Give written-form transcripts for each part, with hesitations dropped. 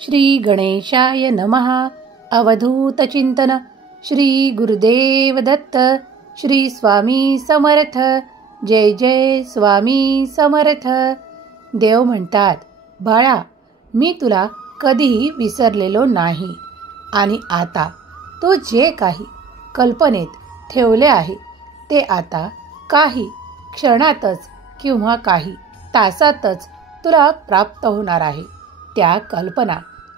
श्री गणेशाय नमः. अवधूत चिंतन. श्री गुरुदेव दत्त. श्री स्वामी समर्थ. जय जय स्वामी समर्थ. देव म्हणतात, बाळा, मी तुला कधीही विसरलेलो नाही आणि आता तू जे काही कल्पनेत ठेवले आहे ते आता काही क्षणातच किंवा काही तासातच तुला प्राप्त होणार आहे. त्या कल्पना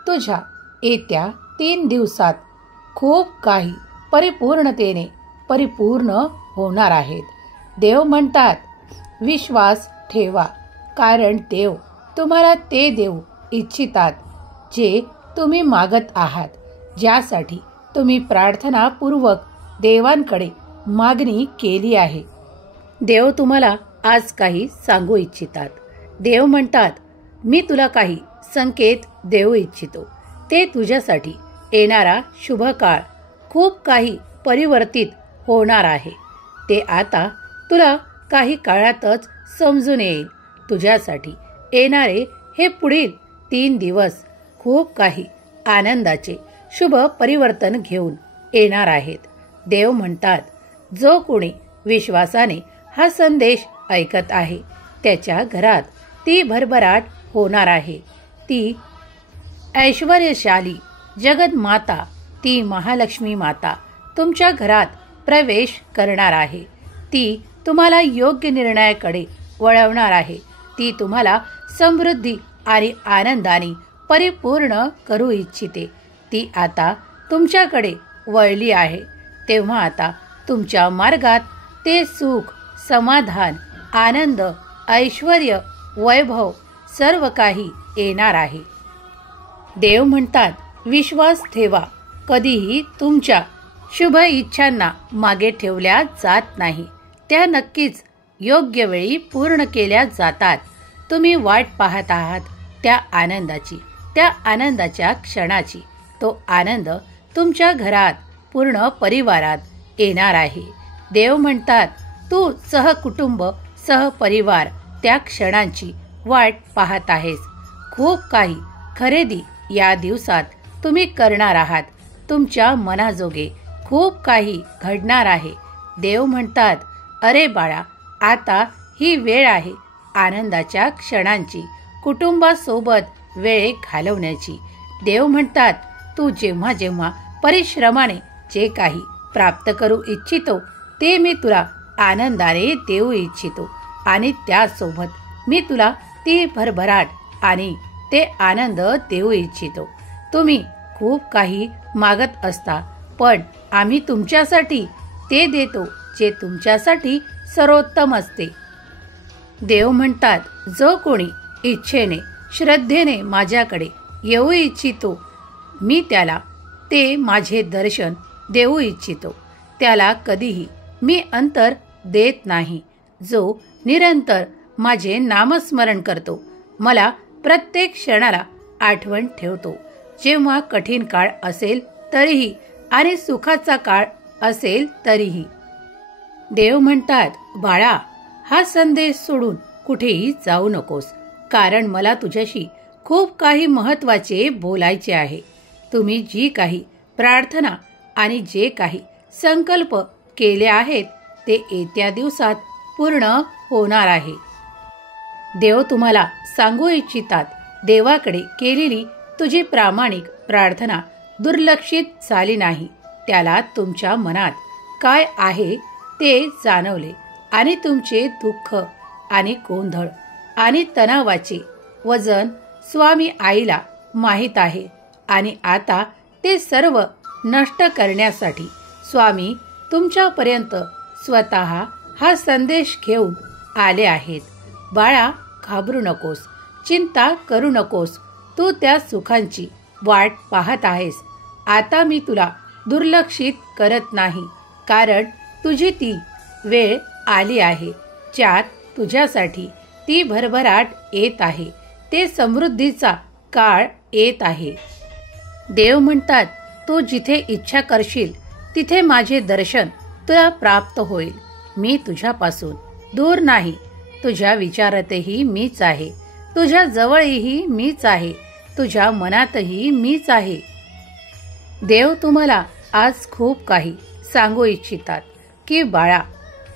तुझ्या येत्या 3 दिवसात खूप काही परिपूर्णतेने परिपूर्ण होणार आहेत. देव म्हणतात, विश्वास ठेवा, कारण देव तुम्हाला ते देऊ इच्छितात जे तुम्ही मागत आहात, ज्यासाठी तुम्ही प्रार्थनापूर्वक देवांकडे मागणी केली आहे. देव तुम्हाला आज काही सांगू इच्छितात. देव म्हणतात, मी तुला काही संकेत देऊ इच्छितो. ते तुझ्यासाठी येणारा शुभ काळ खूप काही परिवर्तित होणार आहे. ते आता तुला काही काळातच समजून येईल. तुझ्यासाठी येणारे हे पुढील 3 दिवस खूप काही आनंदाचे शुभ परिवर्तन घेऊन येणार आहेत. देव म्हणतात, जो कोणी विश्वासाने हा संदेश ऐकत आहे त्याच्या घरात ती भरभराट होणार आहे. ती ऐश्वर्यशाली जगत माता, ती महालक्ष्मी माता तुमच्या घरात प्रवेश करणार आहे. ती तुम्हाला योग्य निर्णयाकडे वळवणार आहे. ती तुम्हाला समृद्धी आणि आनंदाने परिपूर्ण करू इच्छिते. ती आता तुमच्याकडे वळली आहे. तेव्हा आता तुमच्या मार्गात ते सुख, समाधान, आनंद, ऐश्वर्य, वैभव सर्व काही येणार आहे. देव म्हणतात, विश्वास ठेवा. कधीही तुमच्या शुभ इच्छांना मागे ठेवल्या जात नाही. त्या नक्कीच योग्य वेळी पूर्ण केल्या जातात. तुम्ही वाट पाहत आहात त्या आनंदाची, त्या आनंदाच्या क्षणाची. तो आनंद तुमच्या घरात, पूर्ण परिवारात येणार आहे. देव म्हणतात, तू सहकुटुंब, सहपरिवार त्या क्षणांची वाट पाहत आहेस. खूप काही खरेदी या दिवसात तुम्ही करणार आहात. तुमच्या मनाजोगे खूप काही घडणार आहे. देव म्हणतात, अरे बाळा, आता ही वेळ आहे आनंदाच्या क्षणांची, कुटुंबासोबत वेळ घालवण्याची. देव म्हणतात, तू जेव्हा जेव्हा परिश्रमाने जे काही प्राप्त करू इच्छितो ते मी तुला आनंदाने देऊ इच्छितो आणि त्यासोबत मी तुला ती भरभराट आणि ते आनंद देऊ इच्छितो. तुम्ही खूप काही मागत असता, पण आम्ही तुमच्यासाठी ते देतो जे तुमच्यासाठी सर्वोत्तम असते. देव म्हणतात, जो कोणी इच्छेने, श्रद्धेने माझ्याकडे येऊ इच्छितो, मी त्याला ते माझे दर्शन देऊ इच्छितो. त्याला कधीही मी अंतर देत नाही. जो निरंतर माझे नामस्मरण करतो, मला प्रत्येक क्षणाला आठवण ठेवतो, जेव्हा कठीण काळ असेल तरीही आणि सुखाचा काळ असेल तरीही. देव म्हणतात, बाळा, हा संदेश सोडून कुठेही जाऊ नकोस, कारण मला तुझ्याशी खूप काही महत्त्वाचे बोलायचे आहे. तुम्ही जी काही प्रार्थना आणि जे काही संकल्प केले आहेत ते येत्या दिवसात पूर्ण होणार आहे. देव तुम्हाला सांगू इच्छितात, देवाकडे केलेली तुझी प्रामाणिक प्रार्थना दुर्लक्षित झाली नाही. त्याला तुमच्या मनात काय आहे ते जाणवले आणि तुमचे दुःख आणि गोंधळ आणि तणावाचे वजन स्वामी आईला माहीत आहे आणि आता ते सर्व नष्ट करण्यासाठी स्वामी तुमच्यापर्यंत स्वतः हा संदेश घेऊन आले आहेत. बाळा, घाबरू नकोस, चिंता करू नकोस. तू त्या सुखांची वाट पाहत आहेस. आता मी तुला दुर्लक्षित करत नाही, कारण तुझी ती वेळ आली आहे ज्यात तुझ्यासाठी ती भरभराट येत आहे. ते समृद्धीचा काळ येत आहे. देव म्हणतात, तू जिथे इच्छा करशील तिथे माझे दर्शन तुला प्राप्त होईल. मी तुझ्यापासून दूर नाही. तुझ्या विचारातही मीच आहे, तुझ्या जवळही मीच आहे. तुझ्या मनातही मीच आहे. देव तुम्हाला आज खूप काही सांगू इच्छितात की बाळा,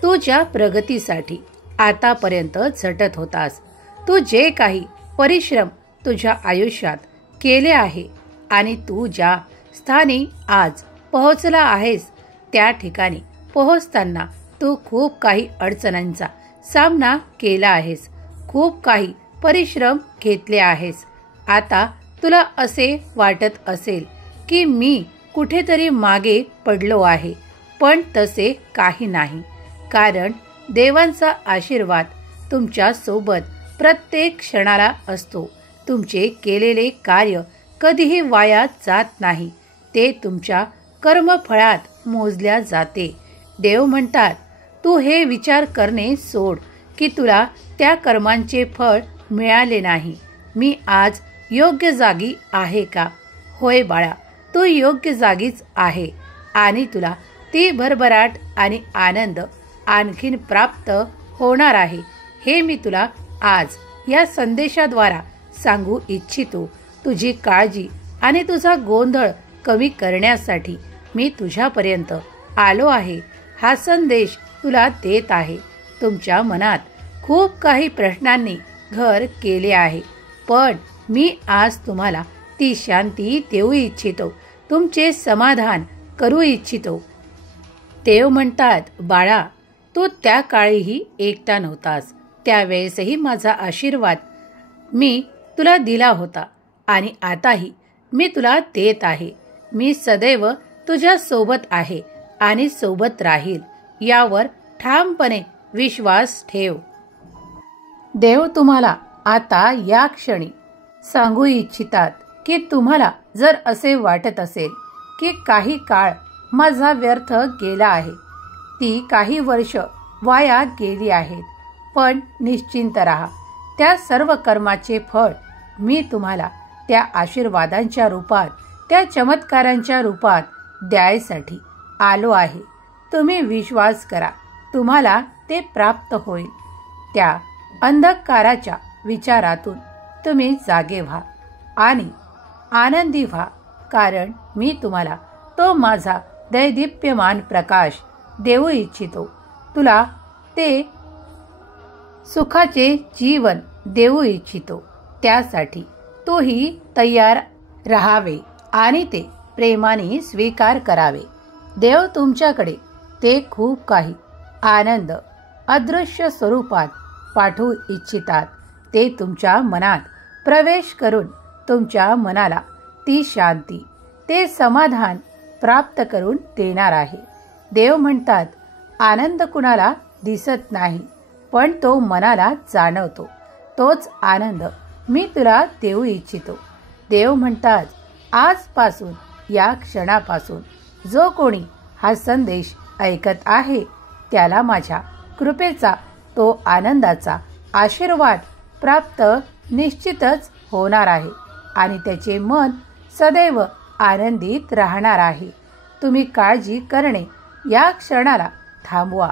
तुझ्या प्रगतीसाठी आतापर्यंत झटत होतास. तू जे काही परिश्रम तुझ्या आयुष्यात केले आहे आणि तू ज्या स्थानी आज पोहोचला आहेस त्या ठिकाणी पोहोचताना तू खूप काही अडचणींचा सामना केला आहेस, खूप काही परिश्रम घेतले आहेस. आता तुला असे वाटत असेल की मी कुठेतरी मागे पडलो आहे, पण तसे काही नाही. कारण देवांचा आशीर्वाद तुमच्या सोबत प्रत्येक क्षणाला असतो. तुमचे केलेले कार्य कधीही वाया जात नाही, ते तुमच्या कर्मफळात मोजल्या जाते. देव म्हणतात, तू हे विचार करणे सोड की तुला त्या कर्मांचे फळ मिळाले नाही. मी आज योग्य जागी आहे का? होय बाळा, तू योग्य जागीच आहे आणि तुला ती भरभराट आणि आनंद आणखीन प्राप्त होणार आहे, हे मी तुला आज या संदेशाद्वारा सांगू इच्छितो. तुझी काळजी आणि तुझा गोंधळ कमी करण्यासाठी मी तुझ्यापर्यंत आलो आहे. हा संदेश तुला देत आहे. तुमच्या मनात खूप काही प्रश्नांनी घर केले आहे, पण मी आज तुम्हाला ती शांती देऊ इच्छितो, तुमचे समाधान करू इच्छितो. देव म्हणतात, बाळा, तू त्या काळीही एकटा नव्हतास. त्यावेळेसही माझा आशीर्वाद मी तुला दिला होता आणि आताही मी तुला देत आहे. मी सदैव तुझ्या सोबत आहे आणि सोबत राहील, यावर ठामपणे विश्वास ठेव. देव तुम्हाला आता या क्षणी सांगू इच्छितात की तुम्हाला जर असे वाटत असेल की काही काळ माझा व्यर्थ गेला आहे, ती काही वर्ष वाया गेली आहेत, पण निश्चिंत राहा. त्या सर्व कर्माचे फळ मी तुम्हाला त्या आशीर्वादांच्या रूपात, त्या चमत्कारांच्या रूपात द्यायसाठी आलो आहे. तुम्ही विश्वास करा, तुम्हाला ते प्राप्त होईल. त्या अंधकाराच्या विचारातून तुम्ही जागे व्हा आणि आनंदी व्हा, कारण मी तुम्हाला तो माझा दैदिप्यमान प्रकाश देऊ इच्छितो. तुला ते सुखाचे जीवन देऊ इच्छितो. त्यासाठी तूही तयार राहावे आणि ते प्रेमाने स्वीकार करावे. देव तुमच्याकडे ते खूप काही आनंद अदृश्य स्वरूपात पाठवू इच्छितात. ते तुमच्या मनात प्रवेश करून तुमच्या मनाला ती शांती, ते समाधान प्राप्त करून देणार आहे. देव म्हणतात, आनंद कुणाला दिसत नाही, पण तो मनाला जाणवतो. तोच आनंद मी तुला देऊ इच्छितो. देव म्हणतात, आजपासून, या क्षणापासून जो कोणी हा संदेश ऐकत आहे त्याला माझ्या कृपेचा, तो आनंदाचा आशीर्वाद प्राप्त निश्चितच होणार आहे आणि त्याचे मन सदैव आनंदित राहणार आहे. तुम्ही काळजी करणे या क्षणाला थांबवा.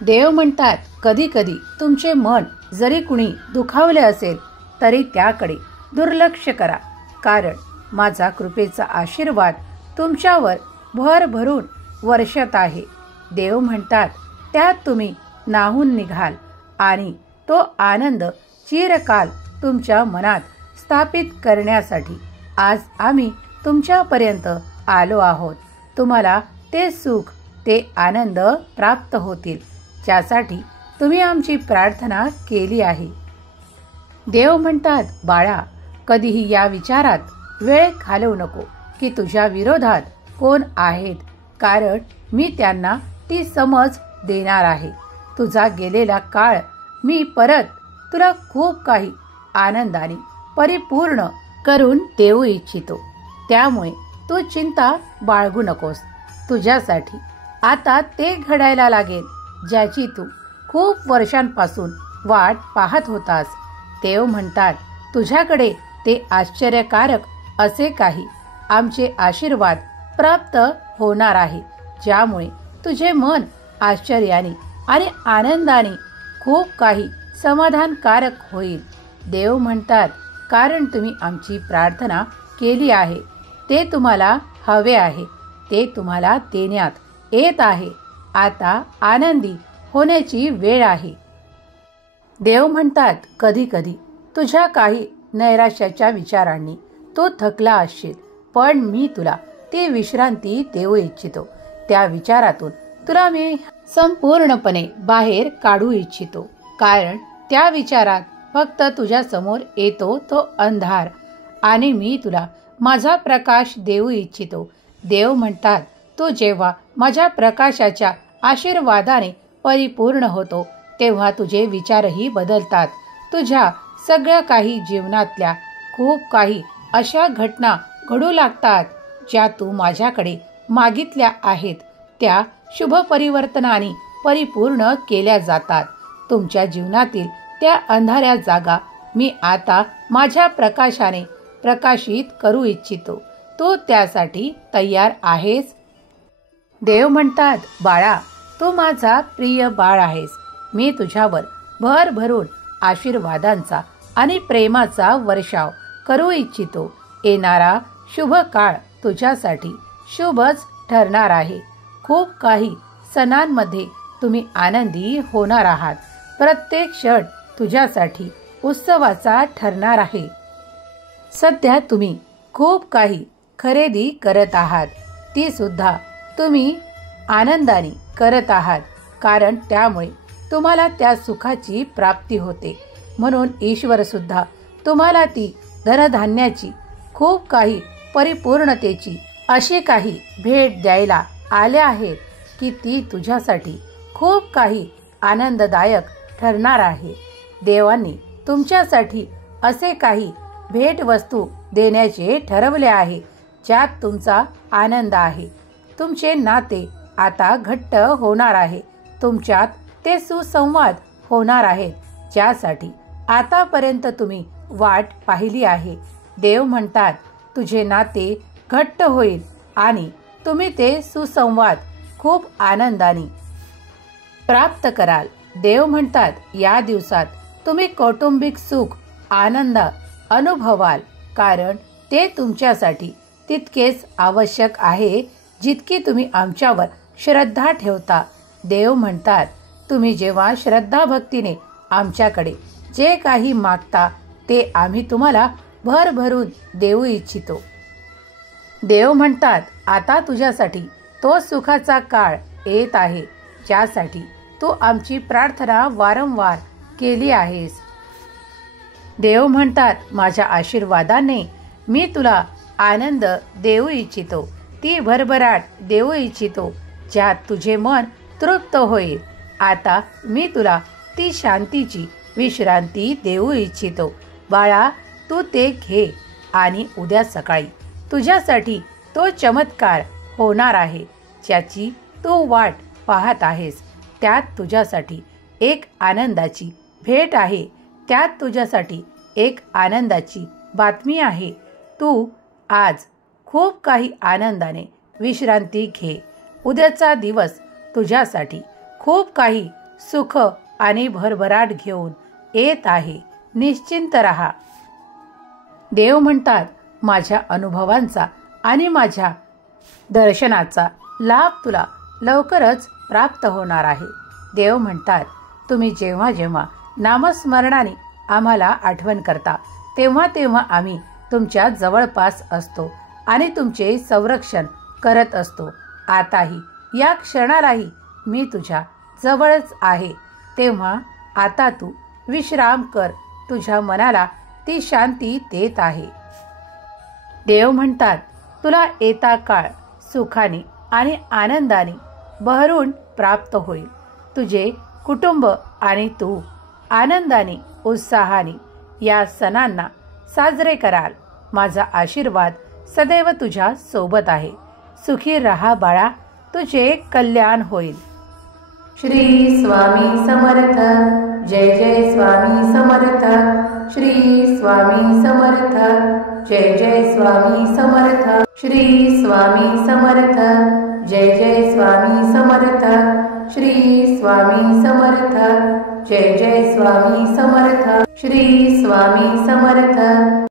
देव म्हणतात, कधी कधी तुमचे मन जरी कुणी दुखावले असेल तरी त्याकडे दुर्लक्ष करा, कारण माझा कृपेचा आशीर्वाद तुमच्यावर भरभरून वर्षत आहे. देव म्हणतात, त्यात तुम्ही न्हाऊन निघाल आणि तो आनंद चिरकाल तुमच्या मनात स्थापित करण्यासाठी आज आम्ही तुमच्यापर्यंत आलो आहोत. तुम्हाला ते सुख, ते आनंद प्राप्त होतील, ज्यासाठी तुम्ही आमची प्रार्थना केली आहे. देव म्हणतात, बाळा, कधीही या विचारात वेळ घालवू नको की तुझ्या विरोधात कोण आहेत, कारण मी त्यांना ती समज देणार आहे. तुझा गेलेला काळ मी परत तुला खूप काही आनंदाने परिपूर्ण करून देऊ इच्छितो. त्यामुळे तू चिंता बाळगू नकोस. तुझ्यासाठी आता ते घडायला लागेल ज्याची तू खूप वर्षांपासून वाट पाहत होतास. देव म्हणतात, तुझ्याकडे ते आश्चर्यकारक असे काही आमचे आशीर्वाद प्राप्त होणार आहे, ज्यामुळे तुझे मन आश्चर्याने आणि आनंदाने खूप काही समाधानकारक होईल. देव म्हणतात, कारण तुम्ही आमची प्रार्थना केली आहे. ते तुम्हाला हवे आहे, ते तुम्हाला देण्यात येत आहे. आता आनंदी होण्याची वेळ आहे. देव म्हणतात, कधी कधी तुझ्या काही नैराश्याच्या विचारांनी तू थकला असशील, पण मी तुला ती विश्रांती देऊ इच्छितो. त्या विचारातून तुला मी संपूर्णपणे बाहेर काढू इच्छितो. कारण त्या विचारात फक्त तुझ्या समोर येतो तो अंधार, आणि मी तुला माझा प्रकाश देऊ इच्छितो. देव म्हणतात, तू जेव्हा माझ्या प्रकाशाच्या आशीर्वादाने परिपूर्ण होतो, तेव्हा तुझे विचारही बदलतात. तुझ्या सगळ्या काही जीवनातल्या खूप काही अशा घटना घडू लागतात ज्या तू माझ्याकडे मागितल्या आहेत. त्या शुभ परिवर्तनाने परिपूर्ण केल्या जातात. तुमच्या जीवनातील त्या अंधाऱ्या जागा मी आता माझ्या प्रकाशाने प्रकाशित करू इच्छितो. तू त्यासाठी तयार आहेस? देव म्हणतात, बाळा, तू माझा प्रिय बाळ आहेस. मी तुझ्यावर भरभरून आशीर्वादांचा आणि प्रेमाचा वर्षाव करू इच्छितो. येणारा शुभ काळ तुझ्यासाठी शुभच ठरणार आहे. खूप काही सणांमध्ये तुम्ही आनंदी होणार आहात. प्रत्येक क्षण तुझ्यासाठी उत्सवाचा ठरणार आहे. सध्या तुम्ही खूप काही खरेदी करत आहात, ती सुद्धा तुम्ही आनंदाने करत आहात, कारण त्यामुळे तुम्हाला त्या सुखाची प्राप्ती होते. म्हणून ईश्वर सुद्धा तुम्हाला ती धनधान्याची, खूप काही परिपूर्णतेची अशी काही भेट द्यायला आले आहेत की ती तुझ्यासाठी खूप काही आनंददायक ठरणार आहे. देवांनी तुमच्यासाठी असे काही भेटवस्तू देण्याचे ठरवले आहे ज्यात तुमचा आनंद आहे. तुमचे नाते आता घट्ट होणार आहे. तुमच्यात ते सुसंवाद होणार आहेत ज्यासाठी आतापर्यंत तुम्ही वाट पाहिली आहे. देव म्हणतात, तुझे नाते घट्ट होईल आणि तुम्ही ते सुसंवाद खूप आनंदाने प्राप्त कराल. देव म्हणतात, या दिवसात तुम्ही कौटुंबिक सुख आनंद अनुभवाल, कारण ते तुमच्यासाठी तितकेच आवश्यक आहे जितकी तुम्ही आमच्यावर श्रद्धा ठेवता. देव म्हणतात, तुम्ही जेव्हा श्रद्धा भक्तीने आमच्याकडे जे काही मागता ते आम्ही तुम्हाला भरभरून देऊ इच्छितो. देव म्हणतात, आता तुझ्यासाठी तो सुखाचा काळ येत आहे ज्यासाठी तू आमची प्रार्थना वारंवार केली आहेस. देव म्हणतात, माझ्या आशीर्वादाने मी तुला आनंद देऊ इच्छितो. ती भरभराट देऊ इच्छितो ज्यात तुझे मन तृप्त होईल. आता मी तुला ती शांतीची विश्रांती देऊ इच्छितो. बाळा, तू ते घे आणि उद्या सकाळी तुझ्यासाठी तो चमत्कार होणार आहे ज्याची तू वाट पाहत आहेस. त्यात तुझ्यासाठी एक आनंदाची भेट आहे. त्यात तुझ्यासाठी एक आनंदाची बातमी आहे. तू आज खूप काही आनंदाने विश्रांती घे. उद्याचा दिवस तुझ्यासाठी खूप काही सुख आणि भरभराट घेऊन येत आहे. निश्चिंत रहा. देव म्हणतात, माझ्या अनुभवांचा आणि माझ्या दर्शनाचा लाभ तुला लवकरच प्राप्त होणार आहे. देव म्हणतात, तुम्ही जेव्हा जेव्हा नामस्मरणाने आम्हाला आठवण करता तेव्हा तेव्हा आम्ही तुमच्या जवळपास असतो आणि तुमचे संरक्षण करत असतो. आताही या क्षणालाही मी तुझ्या जवळच आहे. तेव्हा आता तू विश्राम कर. तुझ्या मनाला ती शांती देत आहे. देव म्हणतात, तुला येता काळ सुखाने आणि आनंदाने बहरून प्राप्त होईल. तुझे कुटुंब आणि तू आनंदाने उत्साहाने या सणांना साजरे कराल. माझा आशीर्वाद सदैव तुझ्या सोबत आहे. सुखी रहा बाळा, तुझे कल्याण होईल. श्री स्वामी समर्थ. जय जय स्वामी समर्थ. श्री स्वामी समर्थ. जय जय स्वामी समर्थ. श्री स्वामी समर्थ. जय जय स्वामी समर्थ. श्री स्वामी समर्थ. जय जय स्वामी समर्थ. श्री स्वामी समर्थ.